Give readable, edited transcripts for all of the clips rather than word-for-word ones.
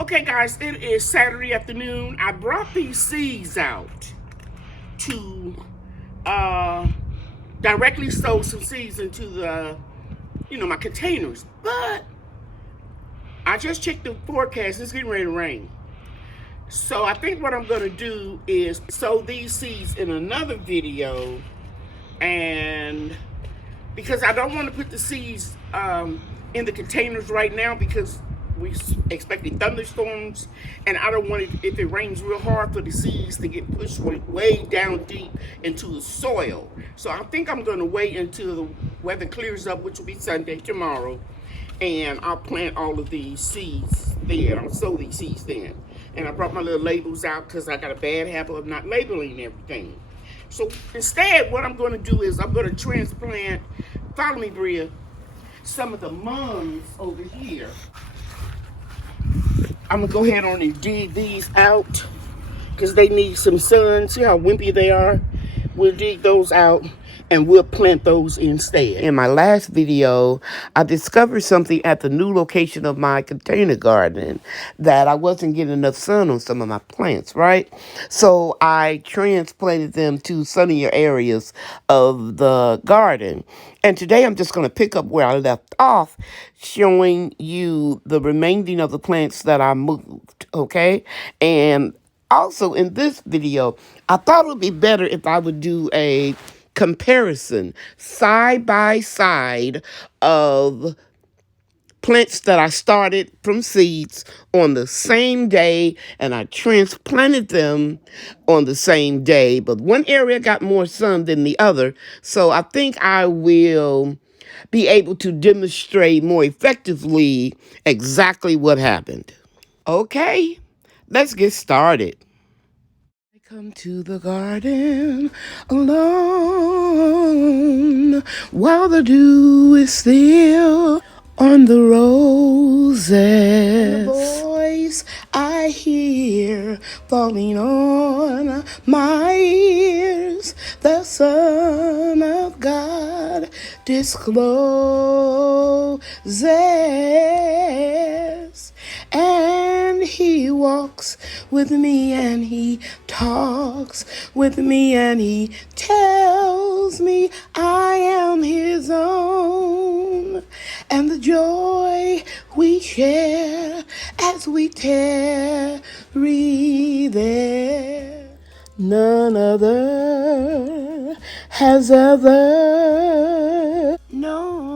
Okay, guys, it is Saturday afternoon. I brought these seeds out to directly sow some seeds into the, my containers. But I just checked the forecast. It's getting ready to rain. So I think what I'm going to do is sow these seeds in another video. And because I don't want to put the seeds in the containers right now because we're expecting thunderstorms, and I don't want it, if it rains real hard, for the seeds to get pushed way down deep into the soil. So I think I'm going to wait until the weather clears up, which will be Sunday, tomorrow, and I'll plant all of these seeds there. I'll sow these seeds then. And I brought my little labels out because I got a bad habit of not labeling everything. So instead, what I'm going to do is I'm going to transplant, follow me, Bria, some of the mums over here. I'm gonna go ahead on and dig these out because they need some sun. See how wimpy they are? We'll dig those out and we'll plant those instead. In my last video, I discovered something at the new location of my container garden, that I wasn't getting enough sun on some of my plants, right? So I transplanted them to sunnier areas of the garden. And today I'm just going to pick up where I left off, showing you the remaining of the plants that I moved, okay? And also in this video, I thought it would be better if I would do a comparison side by side of plants that I started from seeds on the same day, and I transplanted them on the same day, but one area got more sun than the other. So I think I will be able to demonstrate more effectively exactly what happened. Okay, let's get started. Come to the garden alone while the dew is still on the roses. And the voice I hear falling on my ears, the Son of God discloses. And he walks with me and he talks with me and he tells me I am his own. And the joy we share as we tarry there, none other has ever known.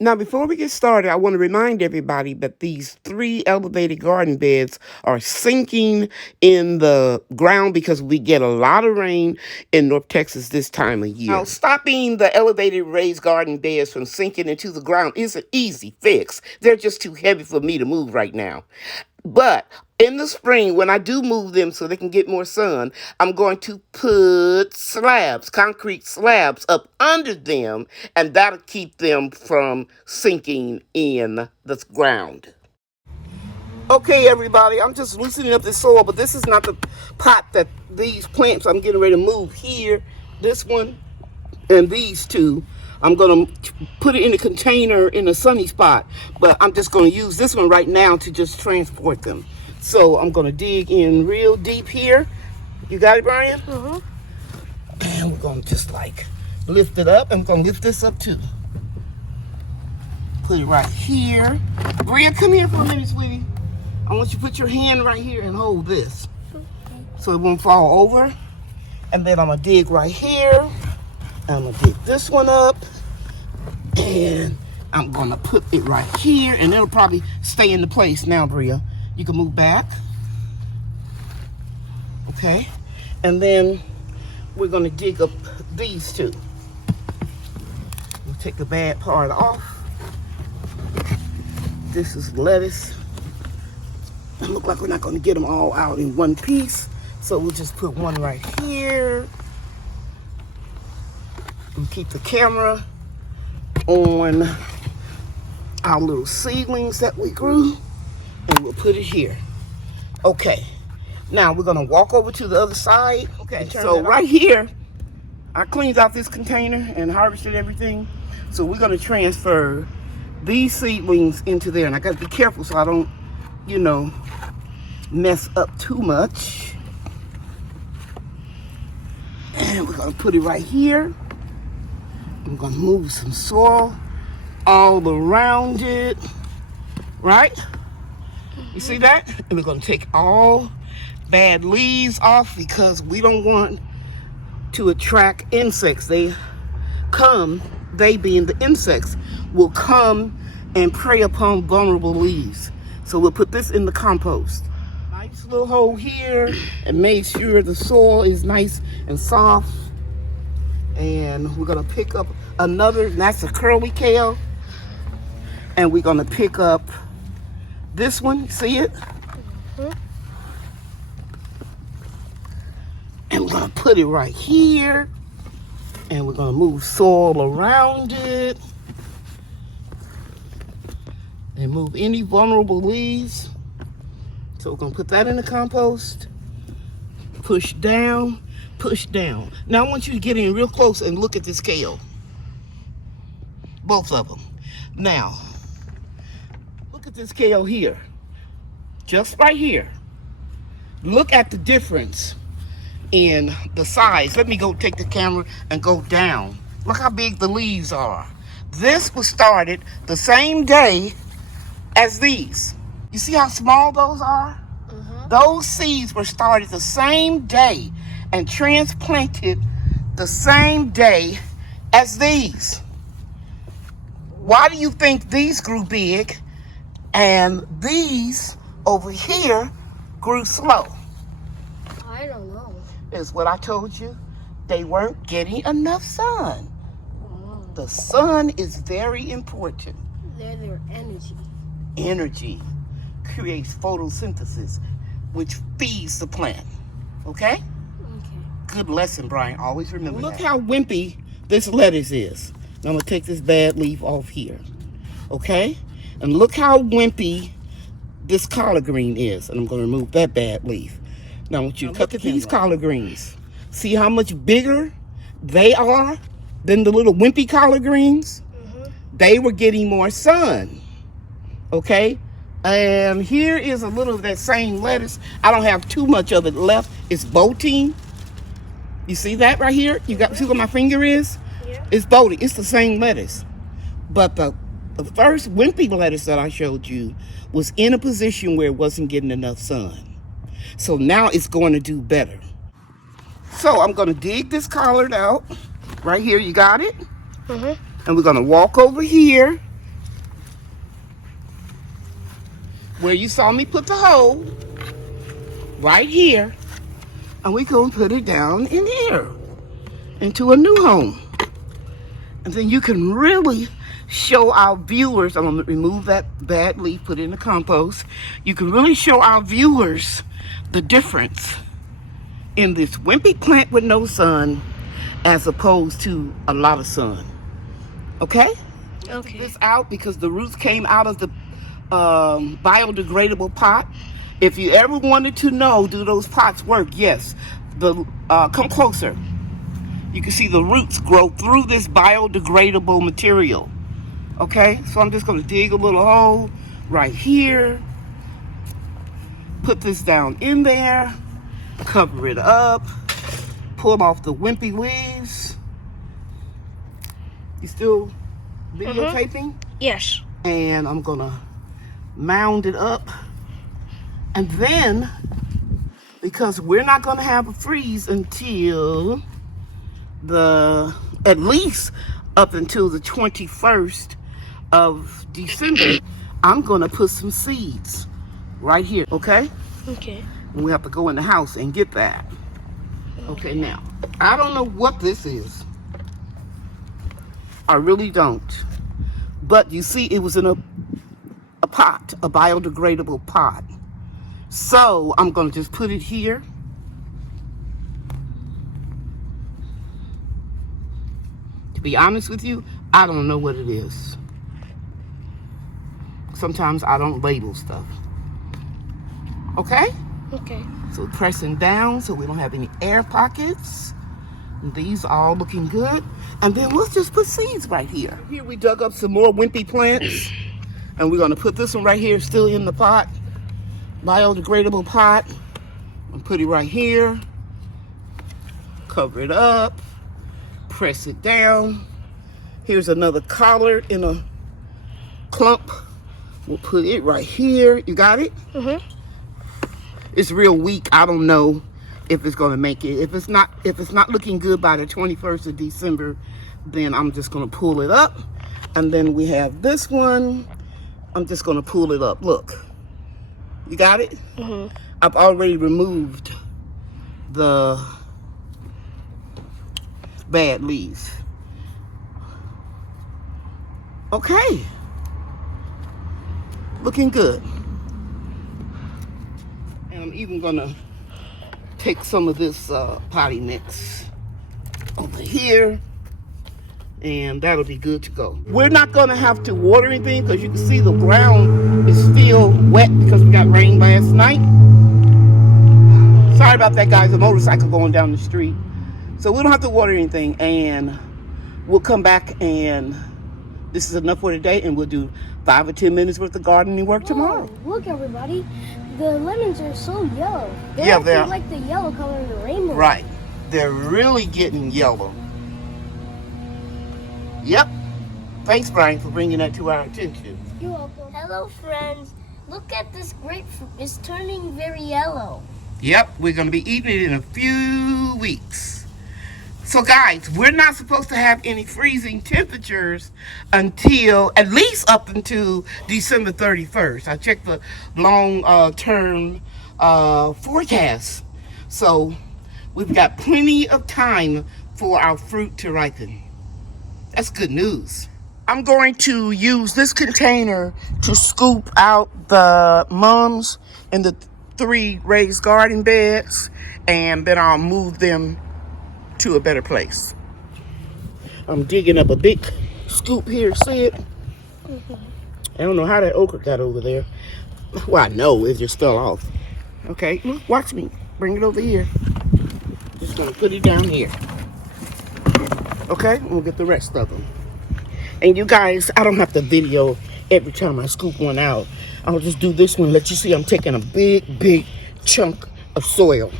Now, before we get started, I want to remind everybody that these 3 elevated garden beds are sinking in the ground because we get a lot of rain in North Texas this time of year. Now, stopping the elevated raised garden beds from sinking into the ground is an easy fix. They're just too heavy for me to move right now. But in the spring, when I do move them so they can get more sun, I'm going to put slabs, concrete slabs up under them, and that'll keep them from sinking in the ground. Okay, everybody, I'm just loosening up the soil, but this is not the pot that these plants I'm getting ready to move here. This one and these two. I'm going to put it in a container in a sunny spot, but I'm just going to use this one right now to just transport them. So I'm going to dig in real deep here. You got it, Brian? Mm-hmm. And we're going to just like lift it up. I'm going to lift this up too. Put it right here. Bria, come here for a minute, sweetie. I want you to put your hand right here and hold this so it won't fall over. And then I'm going to dig right here. I'm going to dig this one up, and I'm going to put it right here, and it'll probably stay into place. Now, Bria, you can move back. Okay. And then we're going to dig up these two. We'll take the bad part off. This is lettuce. It looks like we're not going to get them all out in one piece, so we'll just put one right here. And keep the camera on our little seedlings that we grew, and we'll put it here. Okay, now we're gonna walk over to the other side. Okay, so right here, I cleaned out this container and harvested everything. So we're gonna transfer these seedlings into there, and I gotta be careful so I don't you know, mess up too much. And we're gonna put it right here. I'm gonna move some soil all around it, right? You see that? And we're gonna take all bad leaves off because we don't want to attract insects. They being the insects, will come and prey upon vulnerable leaves. So we'll put this in the compost. Nice little hole here, and make sure the soil is nice and soft. And we're gonna pick up another, that's a curly kale. And we're gonna pick up this one, see it? And we're gonna put it right here. And we're gonna move soil around it. And move any vulnerable leaves. So we're gonna put that in the compost. Push down, push down. Now I want you to get in real close and look at this kale. Both of them. Now, look at this kale here. Just right here. Look at the difference in the size. Let me go take the camera and go down. Look how big the leaves are. This was started the same day as these. You see how small those are? Those seeds were started the same day and transplanted the same day as these. Why do you think these grew big and these over here grew slow? I don't know. Is what I told you. They weren't getting enough sun. Oh. The sun is very important. They're their energy. Energy creates photosynthesis, which feeds the plant. Okay? Okay. Good lesson, Brian. Always remember that. Look how wimpy this lettuce is. Now I'm going to take this bad leaf off here. Okay? And look how wimpy this collard green is. And I'm going to remove that bad leaf. Now I want you to cut these collard greens. See how much bigger they are than the little wimpy collard greens? They were getting more sun. Okay? And here is a little of that same lettuce. I don't have too much of it left. It's bolting. You see that right here? You got see what my finger is? Yeah. It's bolting. It's the same lettuce. But the first wimpy lettuce that I showed you was in a position where it wasn't getting enough sun. So now it's going to do better. So I'm going to dig this collard out. Right here, you got it? And we're going to walk over here where you saw me put the hole. Right here. And we're going to put it down in here into a new home. And then you can really show our viewers, I'm going to remove that bad leaf, put it in the compost. You can really show our viewers the difference in this wimpy plant with no sun as opposed to a lot of sun. Okay? Okay. This out because the roots came out of the biodegradable pot. If you ever wanted to know, do those pots work? Yes. Come closer. You can see the roots grow through this biodegradable material. Okay? So I'm just going to dig a little hole right here. Put this down in there, cover it up, pull off the wimpy leaves. You still videotaping? Yes. And I'm gonna mound it up. And then, because we're not gonna have a freeze until at least up until the 21st of December, I'm gonna put some seeds right here, okay? Okay. And we have to go in the house and get that. Okay, now, I don't know what this is. I really don't. But you see, it was in a pot, a biodegradable pot. So I'm gonna just put it here. To be honest with you, I don't know what it is. Sometimes I don't label stuff. Okay? Okay. So pressing down so we don't have any air pockets. And these are all looking good. And then let's just put seeds right here. Here we dug up some more wimpy plants. And we're gonna put this one right here still in the pot. biodegradable pot. I'll put it right here. Cover it up. Press it down. Here's another collard in a clump. We'll put it right here. You got it? Mm-hmm. It's real weak. I don't know if it's gonna make it. If it's not looking good by the 21st of December, then I'm just gonna pull it up. And then we have this one. I'm just gonna pull it up. Look. You got it? Mm-hmm. I've already removed the bad leaves. Okay. Looking good. And I'm even gonna take some of this potty mix over here, and that'll be good to go. We're not gonna have to water anything because you can see the ground is still wet because we got rain last night. Sorry about that, guys. A motorcycle going down the street. So we don't have to water anything, and we'll come back, and this is enough for today, and we'll do 5 or 10 minutes worth of gardening work tomorrow. Whoa, look, everybody. The lemons are so yellow. Yeah, They're they're like the yellow color of the rainbow. right. They're really getting yellow. Yep. Thanks, Brian, for bringing that to our attention. You're welcome. Hello, friends. Look at this grapefruit. It's turning very yellow. Yep, we're going to be eating it in a few weeks. So, guys, we're not supposed to have any freezing temperatures until, at least up until December 31st. I checked the long-term forecast. So, we've got plenty of time for our fruit to ripen. That's good news. I'm going to use this container to scoop out the mums in the 3 raised garden beds, and then I'll move them to a better place. I'm digging up a big scoop here, see it? I don't know how that okra got over there. Well, I know, it just fell off. Okay, look, watch me. Bring it over here. Just gonna put it down here. Okay, we'll get the rest of them. And you guys, I don't have to video every time I scoop one out. I'll just do this one, let you see I'm taking a big chunk of soil.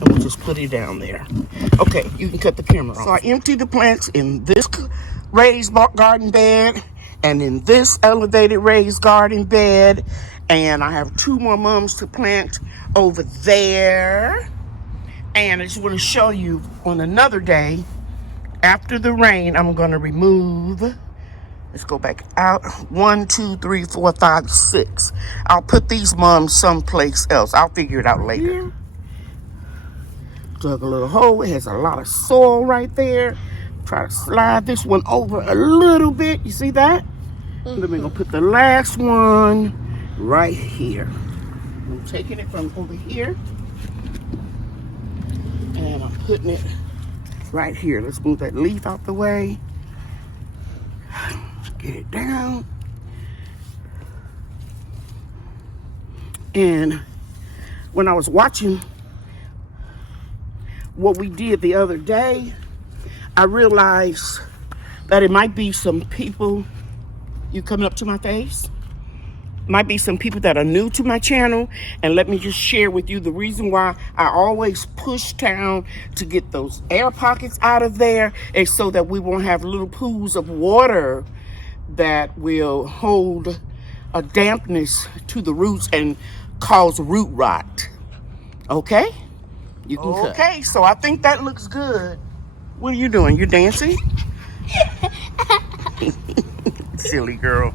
And we'll just put it down there. Okay, you can cut the camera off. So I emptied the plants in this raised garden bed and in this elevated raised garden bed. And I have 2 more mums to plant over there. And I just want to show you on another day, after the rain, I'm going to remove, let's go back out, 1, 2, 3, 4, 5, 6. I'll put these mums someplace else. I'll figure it out later. Dug a little hole. It has a lot of soil right there. Try to slide this one over a little bit. You see that? Then we're going to put the last one right here. I'm taking it from over here. And I'm putting it right here. Let's move that leaf out the way. Get it down. And when I was watching what we did the other day, I realized that it might be some people, you coming up to my face? Might be some people that are new to my channel, and let me just share with you the reason why I always push down to get those air pockets out of there is so that we won't have little pools of water that will hold a dampness to the roots and cause root rot. Okay? You can cut. Okay, so I think that looks good. What are you doing? You dancing? Silly girl.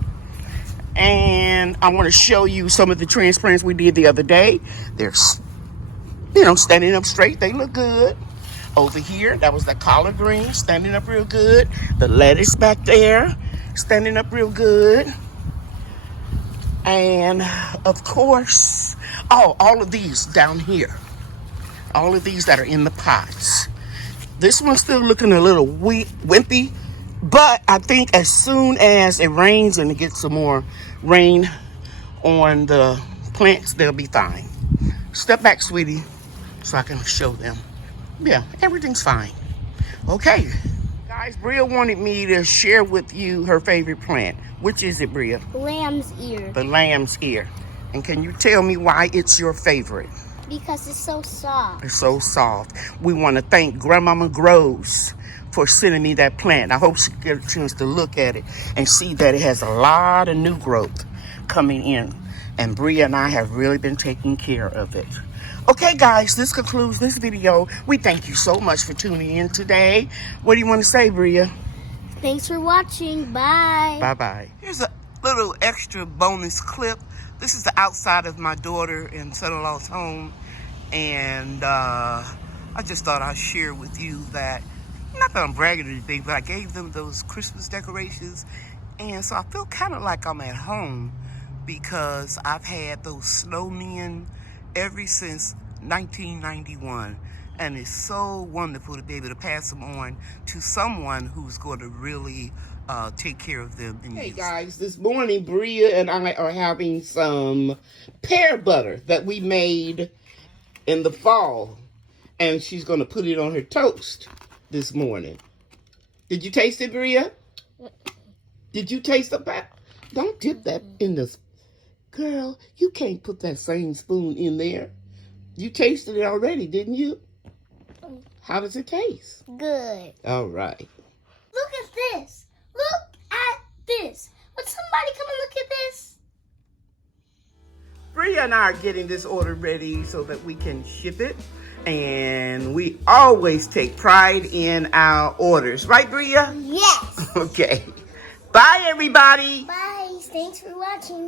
And I want to show you some of the transplants we did the other day. They're, standing up straight. They look good. Over here, that was the collard green, standing up real good. The lettuce back there, standing up real good. And, of course, all of these down here. All of these that are in the pots. This one's still looking a little wimpy. But I think as soon as it rains and it gets some more rain on the plants, they'll be fine. Step back, sweetie, so I can show them. Yeah, everything's fine. Okay. Guys, Bria wanted me to share with you her favorite plant. Which is it, Bria? Lamb's ear. The lamb's ear. And can you tell me why it's your favorite? Because it's so soft. It's so soft. We want to thank Grandmama Groves for sending me that plant. I hope she gets a chance to look at it and see that it has a lot of new growth coming in. And Bria and I have really been taking care of it. Okay, guys, this concludes this video. We thank you so much for tuning in today. What do you want to say, Bria? Thanks for watching. Bye. Bye-bye. Here's a little extra bonus clip. This is the outside of my daughter and son-in-law's home. And I just thought I'd share with you that, not that I'm bragging or anything, but I gave them those Christmas decorations. And so I feel kind of like I'm at home because I've had those snowmen ever since 1991. And it's so wonderful to be able to pass them on to someone who's going to really take care of them. Hey guys, this morning Bria and I are having some pear butter that we made in the fall. And she's going to put it on her toast this morning. Did you taste it, Bria? Did you taste the pepper? Don't dip that in the... Girl, you can't put that same spoon in there. You tasted it already, didn't you? How does it taste? Good. All right. Look at this. Look at this. Would somebody come and look at this? Bria and I are getting this order ready so that we can ship it. And we always take pride in our orders. Right, Bria? Yes. Okay. Bye, everybody. Bye. Thanks for watching.